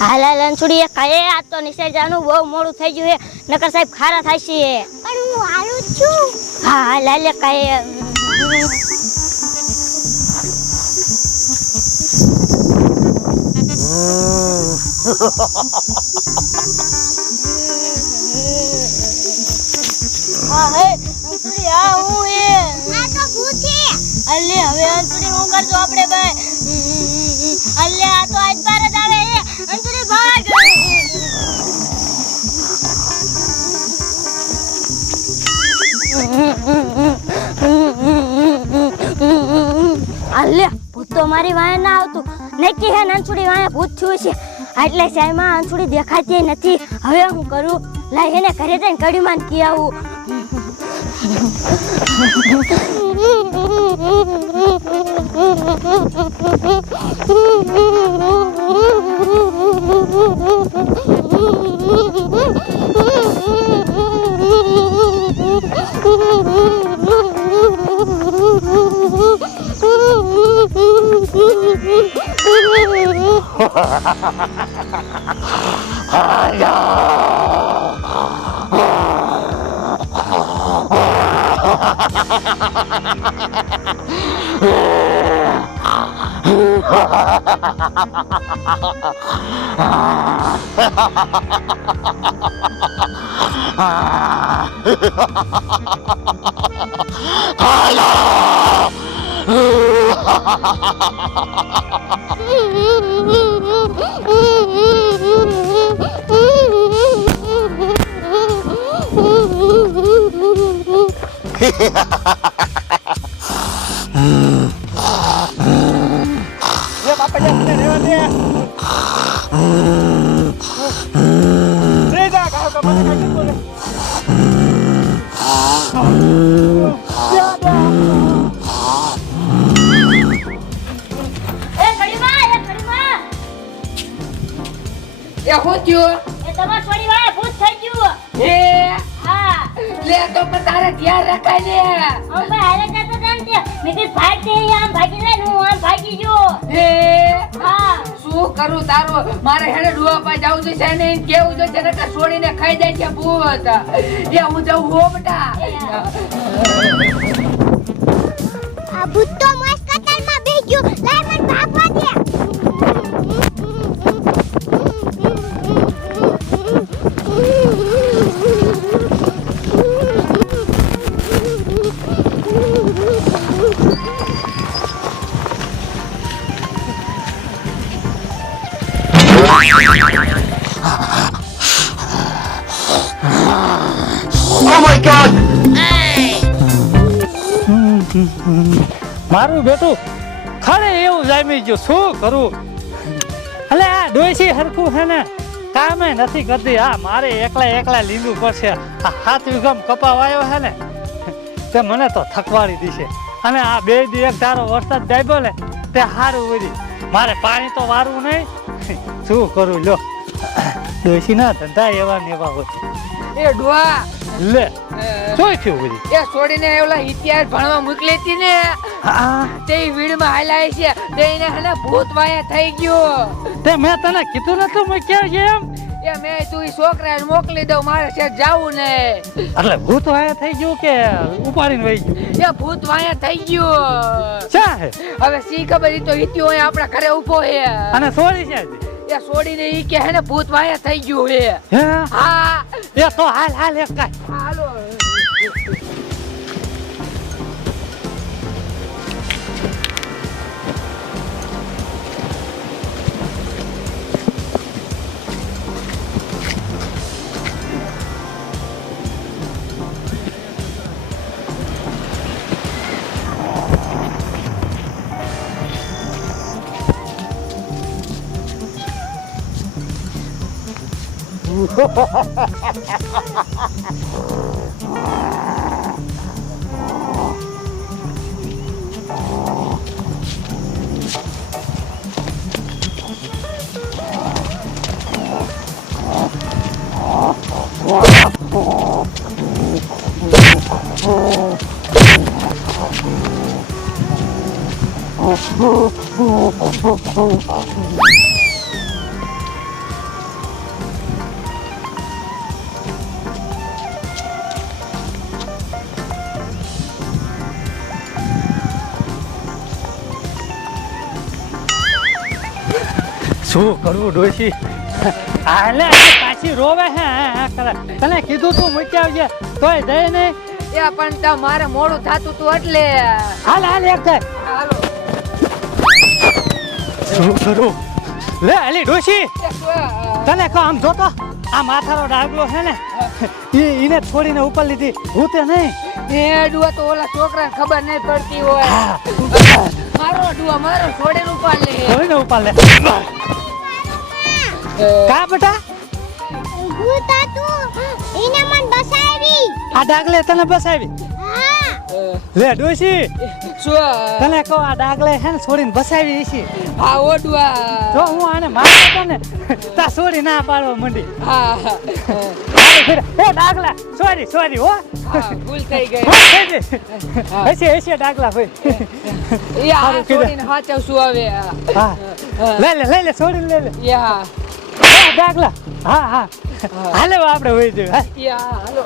હાલ હાલ અંસુડી કાએ આ તો નિસે જાનું બહુ મોડું થઈ ગયું હે નકર સાહેબ ખારા થાય છે પણ હું હાલું છું હા હાલ હાલ કાએ હા હે અંસુડી આ હું હે આ તો ભૂત છે અલ્લે હવે અંસુડી હું કરજો આપણે ભાઈ અલ્લે આ તો આજ બાર જ આવે હે અંસુડી ભાગ અલ્લે ભૂત તો મારી વાય ના આવતું નક્કી હે અંસુડી વાય ભૂત થયું છે એટલે સાયમાં અંસુડી દેખાતી નથી હવે હું કરું લાય એને ઘરે જઈને કડીમાં કી આવું ये बापा जा ने रेवा दे रे जा का મને કાઈ બોલે એ કડીમાં એ હું થયું એ તમાર છોડી વાય ભૂત થઈ ગયું હે હા લે તો પણ તારે ધ્યાન રખાય ને હું ભાઈ હારે જતો જાણતે મેં ભાગતે આમ ભાગી જાય હું આમ ભાગી ગયો હે હા શું કરું તારું મારે હેડે ડુઆ પા જાવું છે ને કેવું છે ને કે છોડીને ખાઈ જાય છે ભૂત એ હું જાઉં હો બેટા આ ભૂત તો મસ્ત કતારમાં બેહી ગયો લાય મને ભાગવા દે મારું બેટું ખરે એવું જામી ગયું શું કરું અલે આ ડોયસી હરખું હે ને કામે નથી કરતી હા મારે એકલા લીંબુ પડશે આ 7 વીઘામ કપા વાયો હે ને તે મને તો થકવાડી દીશે અને આ 2 દી એક ધારો વરસાદ દાબ્યો ને તે સારું વળી મારે પાણી તો વારવું નહીં શું કરું લો ડોયસી ના ધંધા એવા ને એવા હોય એ ડુઆ લે શું થયું વળી એ છોડીને એવલા ઇતિહાસ ભણવા મોકલી હતી ને આ તે વીડમાં હાલાય છે તે એને હને ભૂત વાયા થઈ ગયો તે મેં તને કીધું નતું મેં ક્યાં એમ એ મેં તું ઈ છોકરાને મોકલી દઉં મારે છે જાવું ને એટલે ભૂત વાયા થઈ ગયું કે ઉપાડીને વહી ગયું એ ભૂત વાયા થઈ ગયું ચા હે હવે સી ખબર ઈ તો ઈત્યો હોય આપણા ઘરે ઊભો હે અને સોરી છે એ છોડીને ઈ કે હે ને ભૂત વાયા થઈ ગયું હે હે હા એ તો હાલ એક કાય હાલો શું કરવું ડોશી હાલે પાછી રોવે હે હા કરે તને કીધું તું મૂકી આવજે તોય જઈ નહીં એ પણ મારે મોડું થાતું તું એટલે હાલ હાલ એક જાય હાલો શું કરું લે અલી ડોશી એ શું? તને કહો આમ જોતો આ માથાનો ડાગલો છે ને ઈને છોડીને ઉપર લીધી હું તે નહીં એ ડુઆ તો ઓલા છોકરાને ખબર નહીં પડતી હોય હા મારો ડુઆ મારો છોડીને ઉપાડ લે છોડીને ઉપર લે કા બેટા ભૂત હતું એને મન બસાવી આ ડાગલે તને બસાવી હા લે ડોશી શું તને કહો આ ડાગલે હે ને છોડીને બસાવી છે હા ઓ ડુઆ જો હું આને મારતો ને તા છોડી ના પાડવા મંડી હા એ ડાગલા સોરી સોરી હો હા ભૂલ થઈ ગઈ હશે ડાગલા ભાઈ એ આ સારું કીધું. છોડીને હાચવશું હવે હા લઈ લે છોડીને લઈ લે યા ડાગલા હા હા હાલે આપણે હોય જોઈએ હા યા હાલો